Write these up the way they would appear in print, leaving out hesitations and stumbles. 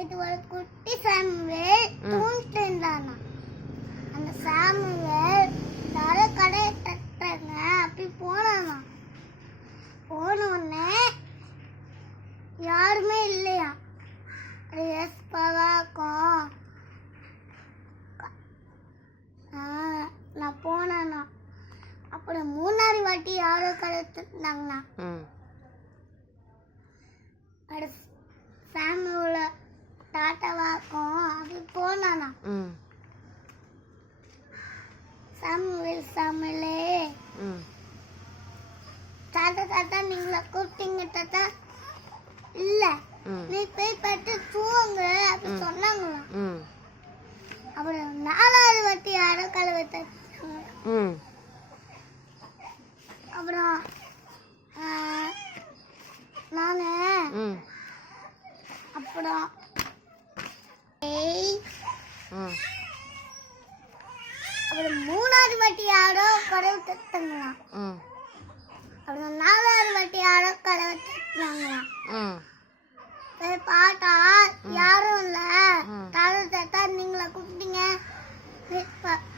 இது ஒரு குட்டி சாமுவேல் தூங்கிட்டு இருந்தானா. அந்த சாமுவேல் யாரோ கடையை தட்டுறாங்க அப்படி போனானா. போன உடனே யாருமே இல்லையா. அது எஸ்பாவாக்கும் நான் போனானா. அப்புறம் மூணாவது வாட்டி யாரோ கடை தட்டுனாங்கண்ணா. அது சாமுவேல டாட்டாவாக்கும் அப்படி போனானா. சாமுவேலே தாத்தா தாத்தா நீங்கள கூப்பிட்டீங்க தாத்தா. இல்ல நீ போய் பட்டு தூங்க அப்படி சொன்னாங்களாம். அப்புறம் நாலாவது வாட்டி யாரோ கழுவை தட்டாங்க. அப்புறம் நானு அப்புறம் அப்புறம் மூணாவது வாட்டி யாரோ கதவு தட்டாங்களாம். அப்புறம் நாலாவது வாட்டி யாரோ கதவு தட்டாங்களாம். பாட்டா யாரும் இல்ல தாத்தா தாத்தா நீங்கள கூப்பிட்டீங்க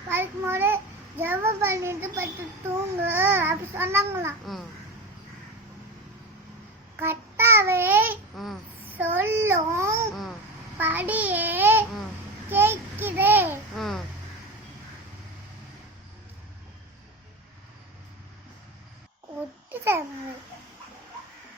படுக்கும்போது ஜெபம் பண்ணிட்டு பட்டு தூங்கு அப்படி சொன்னாங்களாம். கட்டாவே சொல்லும் படியே கேட்குதே. குட்டி சாமுவேல்